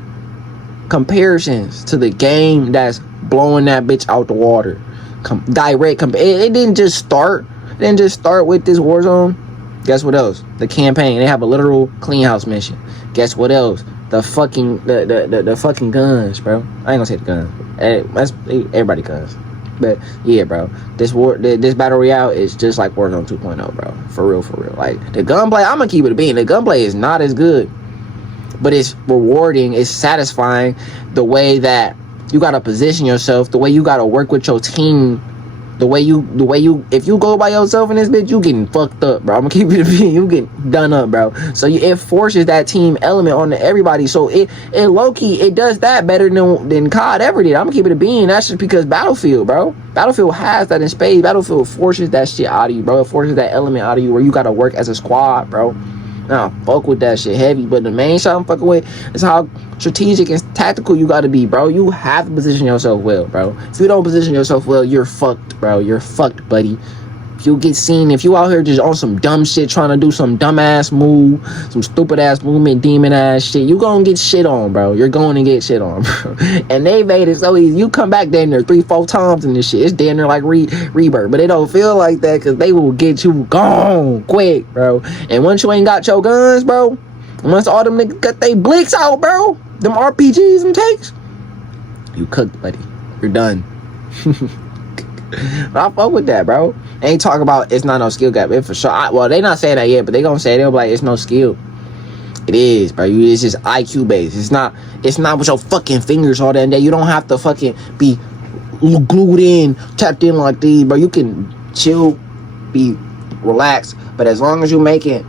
comparisons to the game that's blowing that bitch out the water? It didn't just start with this Warzone. Guess what else? The campaign. They have a literal clean house mission. Guess what else? the fucking the fucking guns, bro. I ain't gonna say the guns. That's everybody guns. But yeah, bro, this battle royale is just like Warzone 2.0, bro. For real. Like the gunplay, I'm gonna keep it a bean. The gunplay is not as good, but it's rewarding. It's satisfying. The way that you gotta position yourself, the way you gotta work with your team, the way you if you go by yourself in this bitch, you getting fucked up, bro. I'm gonna keep it a bean. You get done up, bro. So it forces that team element on everybody. So it low key it does that better than COD ever did. I'm gonna keep it a bean. That's just because Battlefield, bro. Battlefield has that in spades. Battlefield forces that shit out of you, bro. It forces that element out of you where you gotta work as a squad, bro. Nah, fuck with that shit heavy. But the main shot I'm fucking with is how strategic and tactical you gotta be, bro. You have to position yourself well, bro. If you don't position yourself well, you're fucked, bro. You're fucked, buddy. If you get seen, if you out here just on some dumb shit, trying to do some dumbass move, some stupid ass movement, demon ass shit, you gonna get shit on, bro. You're going to get shit on, bro. And they made it so easy. You come back damn near 3-4 times in this shit. It's damn near like rebirth, but it don't feel like that because they will get you gone quick, bro. And once you ain't got your guns, bro, once all them niggas got they blicks out, bro, them RPGs and takes, you cooked, buddy. You're done. I fuck with that, bro. They ain't talk about it's not no skill gap. It for sure. Well, they not saying that yet, but they gonna say they'll be like it's no skill. It is, bro. It's just IQ based. It's not with your fucking fingers all that day. You don't have to fucking be glued in, tapped in like these, bro. You can chill, be relaxed, but as long as you making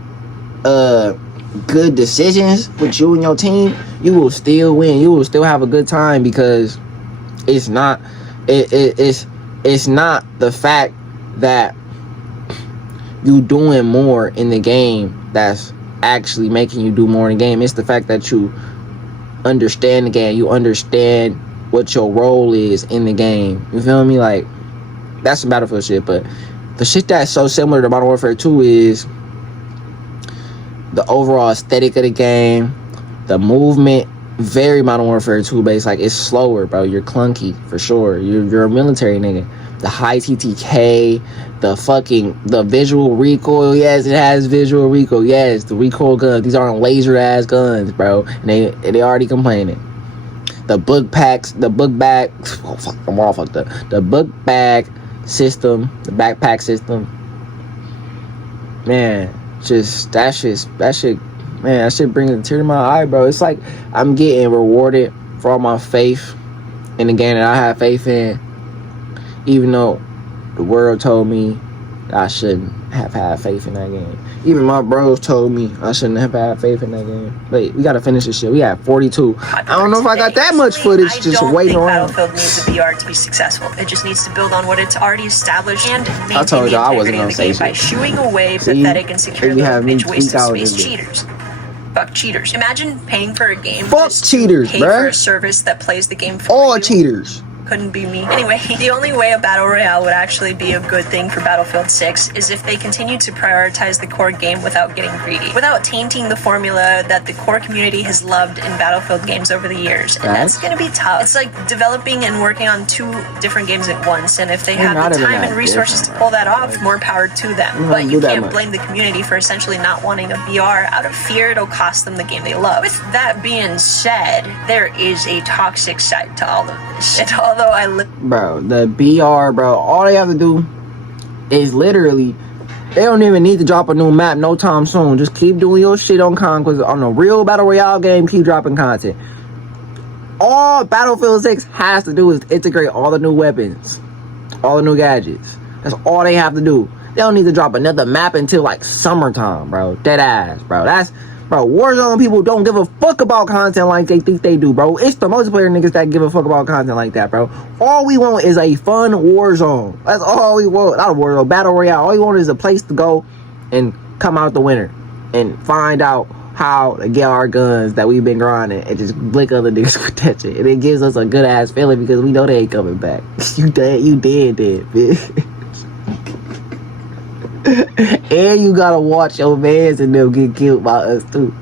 good decisions with you and your team, you will still win. You will still have a good time because it's not it's not the fact that you doing more in the game that's actually making you do more in the game. It's the fact that you understand the game. You understand what your role is in the game. You feel me? Like, that's some Battlefield shit. But the shit that's so similar to Modern Warfare 2 is the overall aesthetic of the game, the movement. Very Modern Warfare 2 based. Like, it's slower, bro. You're clunky for sure. You're a military nigga. The high TTK, the visual recoil. Yes, it has visual recoil. Yes, the recoil guns. These aren't laser ass guns, bro. And they already complaining. The book packs, the book bag. Oh fuck, I'm all fucked up. The book bag system, the backpack system. Man, just that shit. Man, that shit brings a tear to my eye, bro. It's like I'm getting rewarded for all my faith in the game that I have faith in, even though the world told me that I shouldn't have had faith in that game. Even my bros told me I shouldn't have had faith in that game. Wait, we gotta finish this shit. We have 42. I don't know if I got that much footage just waiting around. Battlefield needs a VR to be successful. It just needs to build on what it's already established and maintain I told y'all I wasn't the gonna say game by shit. shooing away pathetic and secure little bitch wasted space it. cheaters. Fuck cheaters. Imagine paying for a game. Fuck just cheaters, pay bruh. for a service that plays the game for All you. cheaters. Couldn't be me. Anyway, the only way a battle royale would actually be a good thing for Battlefield 6 is if they continue to prioritize the core game without getting greedy, without tainting the formula that the core community has loved in Battlefield games over the years. And that's gonna be tough. It's like developing and working on two different games at once, and if they have the time and resources to pull that off, more power to them. But you can't blame the community for essentially not wanting a VR. Out of fear, it'll cost them the game they love. With that being said, there is a toxic side to all of this. And although bro, the BR, bro, all they have to do is literally, they don't even need to drop a new map no time soon. Just keep doing your shit on Conquest. On a real Battle Royale game, keep dropping content. All Battlefield 6 has to do is integrate all the new weapons, all the new gadgets. That's all they have to do. They don't need to drop another map until like summertime, bro. Dead ass, bro. Bro, Warzone people don't give a fuck about content like they think they do, bro. It's the multiplayer niggas that give a fuck about content like that, bro. All we want is a fun Warzone. That's all we want. Not a Warzone, Battle Royale. All we want is a place to go and come out the winner and find out how to get our guns that we've been grinding and just blick other niggas with that shit. And it gives us a good ass feeling because we know they ain't coming back. You dead, bitch. And you gotta watch your mans and them get killed by us too.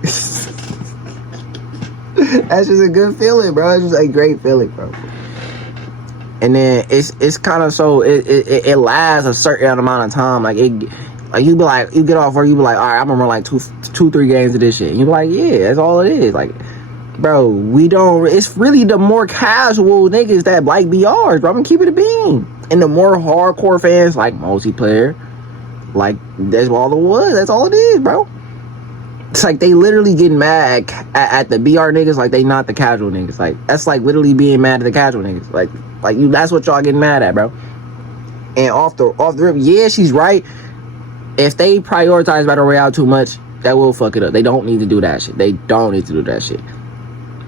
That's just a good feeling, bro. It's just a great feeling, bro. And then it's kind of so it lasts a certain amount of time. Like you be like, you get off work, you be like, all right, I'm gonna run like two, 3 games of this shit. And you be like, yeah, that's all it is. Like bro, we don't. It's really the more casual niggas that like BRs, bro. I'm gonna keep it a beam. And the more hardcore fans like multiplayer, like that's all it was. That's all it is, bro. It's like they literally getting mad at the BR niggas like they not the casual niggas. Like that's like literally being mad at the casual niggas. Like you. That's what y'all getting mad at, bro. And off the rip, yeah, she's right. If they prioritize Battle Royale too much, that will fuck it up. They don't need to do that shit. They don't need to do that shit.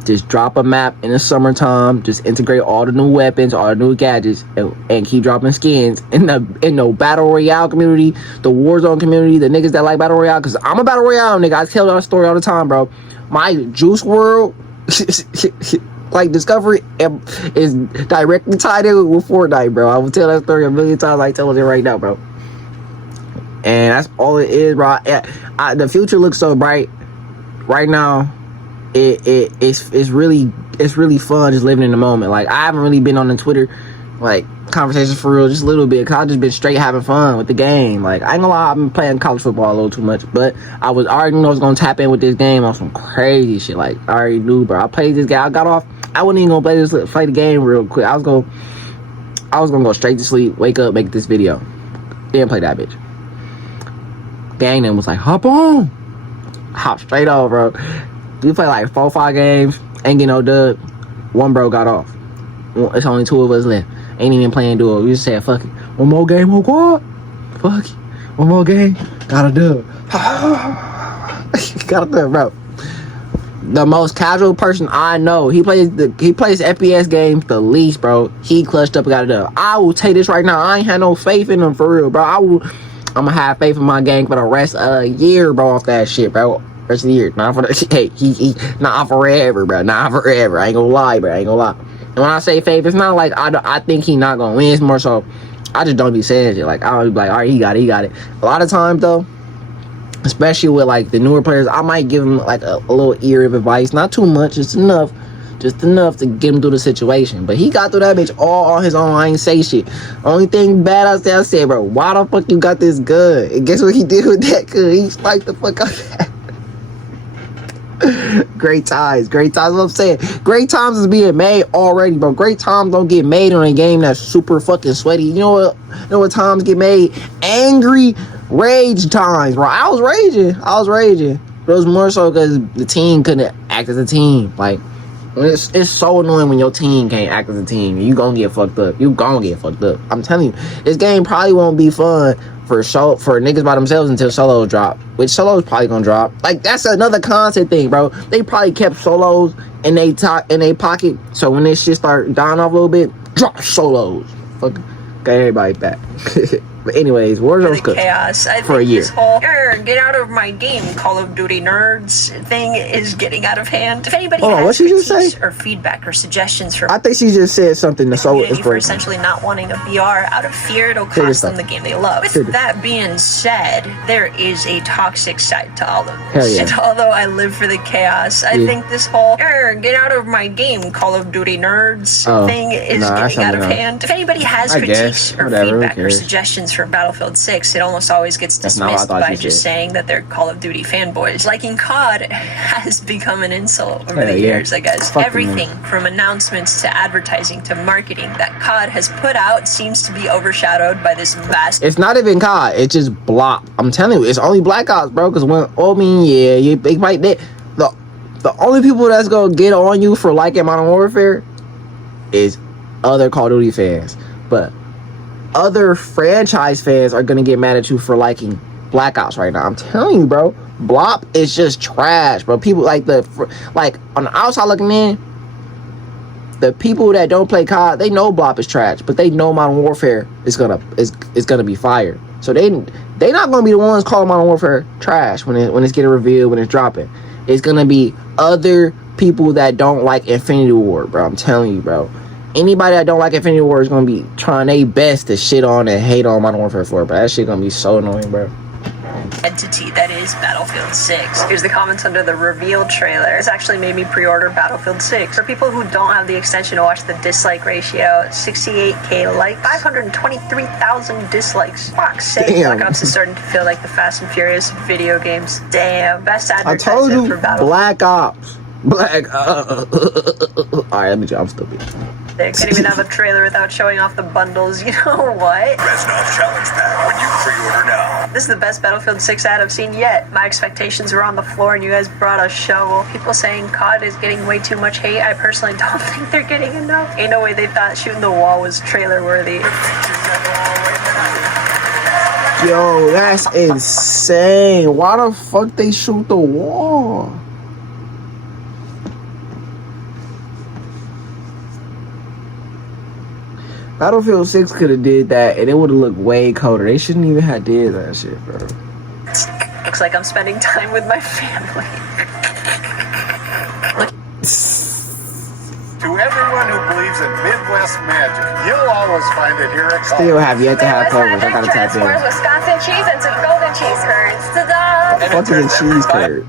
Just drop a map in the summertime. Just integrate all the new weapons, all the new gadgets, and keep dropping skins in the Battle Royale community, the Warzone community, the niggas that like Battle Royale. Cause I'm a Battle Royale nigga. I tell y'all the story all the time, bro. My Juice World, like Discovery, is directly tied in with Fortnite, bro. I will tell that story a million times. I tell it right now, bro. And that's all it is, bro. The future looks so bright right now. It's really fun just living in the moment. Like I haven't really been on the Twitter like conversations for real, just a little bit, cause I've just been straight having fun with the game. Like I ain't gonna lie, I've been playing college football a little too much, but I already knew I was gonna tap in with this game on some crazy shit. Like I already knew, bro. I played this game. I got off. I wasn't even gonna play the game real quick. I was gonna go straight to sleep, wake up, make this video, then play that bitch. Bang them was like, hop on, hop straight on, bro. We play like 4 or 5 games, ain't get no dub. One bro got off. It's only 2 of us left. Ain't even playing duo. We just said, fuck it. One more game, oh quad. Fuck it. One more game, got a dub. Got a dub, bro. The most casual person I know, he plays FPS games the least, bro. He clutched up and got a dub. I will take this right now. I ain't had no faith in him for real, bro. I'm gonna have faith in my gang for the rest of the year, bro, off that shit, bro. Rest of the year. Not for the hey, he not forever, bro. Not forever. I ain't gonna lie, bro. I ain't gonna lie. And when I say faith, it's not like I think he not gonna win. It's more so I just don't be saying shit. Like I'll be like, all right, he got it. A lot of times though, especially with like the newer players, I might give him like a little ear of advice. Not too much, just enough to get him through the situation. But he got through that bitch all on his own. I ain't say shit. Only thing bad I said, bro, why the fuck you got this gun? And guess what he did with that gun? He spiked the fuck out of that. Great times. What I'm saying. Great times is being made already, bro. Great times don't get made on a game that's super fucking sweaty. You know what times get made? Angry rage times, bro. I was raging. But it was more so because the team couldn't act as a team. Like, it's so annoying when your team can't act as a team. You gonna get fucked up. I'm telling you, this game probably won't be fun for niggas by themselves until solos drop, which solos probably gonna drop. Like that's another content thing, bro. They probably kept solos in they pocket, so when this shit start dying off a little bit, drop solos. Fuck, got everybody back. But anyways, Warzone's good chaos. I for a think year. This whole get out of my game, Call of Duty nerds thing is getting out of hand. If anybody has what she just critiques say? or feedback or suggestions from I think she just said something that's so for inspirational. essentially not wanting a BR out of fear it'll cost them the game they love. With that being said, there is a toxic side to all of this. Hell yeah. And although I live for the chaos, I think this whole get out of my game, Call of Duty nerds thing is getting out of hand. If anybody has critiques or feedback or suggestions for Battlefield 6, it almost always gets dismissed by just saying that they're Call of Duty fanboys. Liking COD has become an insult over the years, I guess. Everything from announcements to advertising to marketing that COD has put out seems to be overshadowed by this vast... It's not even COD, it's just Blop. I'm telling you, it's only Black Ops, bro, because when, the only people that's gonna get on you for liking Modern Warfare is other Call of Duty fans. But other franchise fans are gonna get mad at you for liking Black Ops right now. I'm telling you, bro. Blop is just trash, bro. People like on the outside looking in, the people that don't play COD, they know Blop is trash, but they know Modern Warfare is gonna be fire. So they not gonna be the ones calling Modern Warfare trash when it's getting revealed, when it's dropping. It's gonna be other people that don't like Infinity Ward, bro. I'm telling you, bro. Anybody that don't like Infinity Ward is gonna be trying their best to shit on and hate on Modern Warfare 4, but that shit gonna be so annoying, bro. Entity that is Battlefield 6. Here's the comments under the reveal trailer. This actually made me pre-order Battlefield 6. For people who don't have the extension to watch the dislike ratio, 68k like, 523,000 dislikes. Fuck's sake. Damn. Black Ops is starting to feel like the Fast and Furious video games. Damn. Best I advertisement told you, for Battlefield. Black Ops Black. Alright, let me I'm stupid. They can't even have a trailer without showing off the bundles. You know what? Reznov Challenge Pack when you pre-order now. This is the best Battlefield 6 ad I've seen yet. My expectations were on the floor and you guys brought a shovel. People saying COD is getting way too much hate. I personally don't think they're getting enough. Ain't no way they thought shooting the wall was trailer worthy. Yo, that's insane. Why the fuck they shoot the wall? Battlefield 6 could have did that and it would have looked way colder. They shouldn't even have did that shit, bro. Looks like I'm spending time with my family. To everyone who believes in Midwest magic, you'll always find it here at Still have yet to have coverage. I gotta tap in. Wisconsin cheese into golden cheese curds. Ta-da! What is a cheese curd?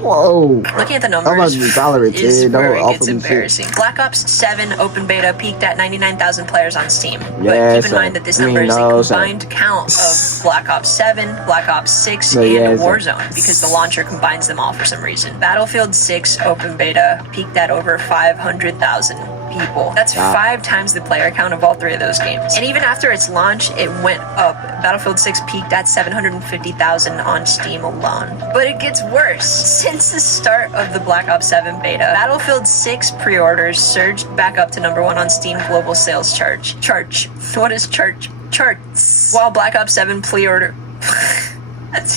Whoa. Looking at the I'm about numbers to be tolerant, is dude. Don't where it offer gets me shit. embarrassing. Black Ops 7 open beta peaked at 99,000 players on Steam. But Yeah, keep in mind that this number is a combined count of Black Ops 7, Black Ops 6, and Warzone, because the launcher combines them all for some reason. Battlefield 6 open beta peaked at over 500,000 people. That's 5 times the player count of all 3 of those games. And even after its launch, it went up. Battlefield 6 peaked at 750,000 on Steam alone. But it gets worse. Since the start of the Black Ops 7 beta, Battlefield 6 pre-orders surged back up to #1 on Steam global sales charts. What is charts? While Black Ops 7 pre-order...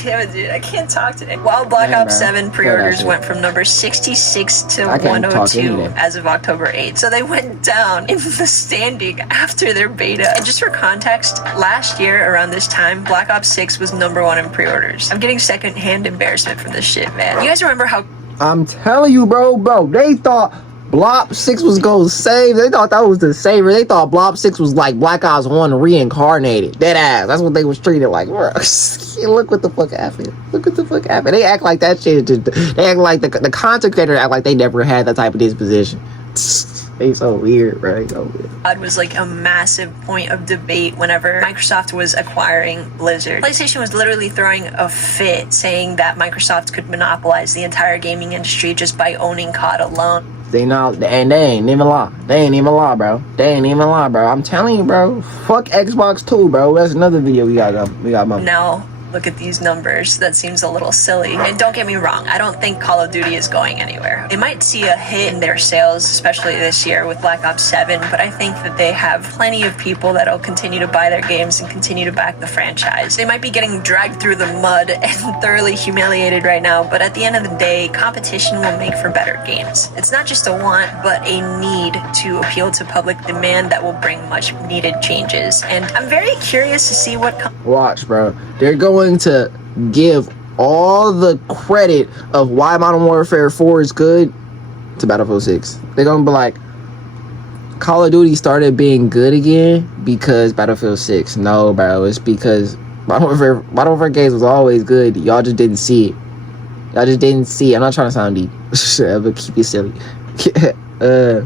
Damn it, dude. I can't talk today. While Black Ops 7 pre-orders went from number 66 to 102 as of October 8th. So they went down in the standing after their beta. And just for context, last year around this time, Black Ops 6 was #1 in pre-orders. I'm getting secondhand embarrassment from this shit, man. You guys remember how... I'm telling you, bro. They thought Blob 6 was gonna save. They thought that was the savior. They thought Blob 6 was like Black Ops 1 reincarnated. Dead ass. That's what they was treated like. Bro, look what the fuck happened. Look what the fuck happened. They act like that shit. They act like the content creator act like they never had that type of disposition. They so weird, bro. They so weird. It was like a massive point of debate whenever Microsoft was acquiring Blizzard. PlayStation was literally throwing a fit, saying that Microsoft could monopolize the entire gaming industry just by owning COD alone. They ain't even lie. They ain't even lie, bro. They ain't even lie, bro. I'm telling you, bro. Fuck Xbox 2, bro. That's another video we got. Now, look at these numbers. That seems a little silly. And don't get me wrong, I don't think Call of Duty is going anywhere. They might see a hit in their sales, especially this year with Black Ops 7, but I think that they have plenty of people that'll continue to buy their games and continue to back the franchise. They might be getting dragged through the mud and thoroughly humiliated right now, but at the end of the day, competition will make for better games. It's not just a want, but a need to appeal to public demand that will bring much needed changes. And I'm very curious to see what Watch, bro. They're going to give all the credit of why Modern Warfare 4 is good to Battlefield 6. They're gonna be like, Call of Duty started being good again because Battlefield 6. No, bro, it's because Modern Warfare games was always good. Y'all just didn't see it. Y'all just didn't see it. I'm not trying to sound deep, but keep it silly. The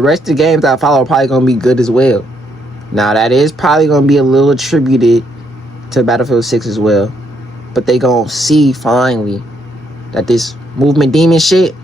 rest of the games that follow are probably gonna be good as well. Now, that is probably going to be a little attributed to Battlefield 6 as well. But they going to see finally that this movement demon shit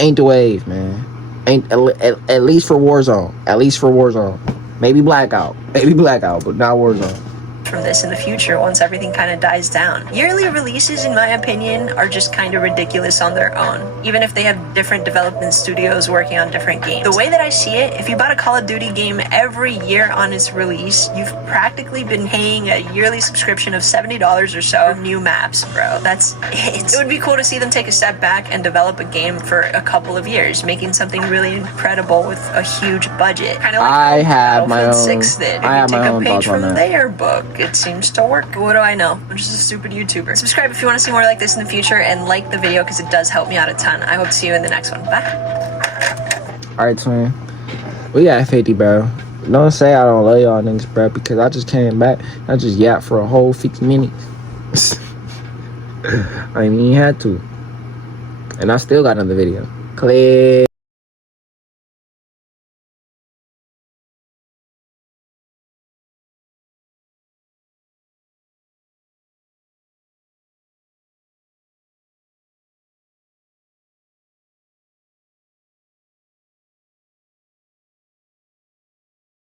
ain't the wave, man. Ain't at least for Warzone. At least for Warzone. Maybe Blackout. Maybe Blackout, but not Warzone. From this in the future once everything kind of dies down. Yearly releases, in my opinion, are just kind of ridiculous on their own, even if they have different development studios working on different games. The way that I see it, if you bought a Call of Duty game every year on its release, you've practically been paying a yearly subscription of $70 or so for new maps, bro. That's it. It would be cool to see them take a step back and develop a game for a couple of years, making something really incredible with a huge budget. Kind of like I have my own. 6 did. I have my own thoughts on that. Take a page from their book. It seems to work. What do I know? I'm just a stupid YouTuber. Subscribe if you want to see more like this in the future, and like the video because it does help me out a ton. I hope to see you in the next one. Bye. Alright, twin. We got 50, bro. Don't say I don't love y'all niggas, bro, because I just came back. I just yapped for a whole 50 minutes. I ain't even had to. And I still got another video. Click.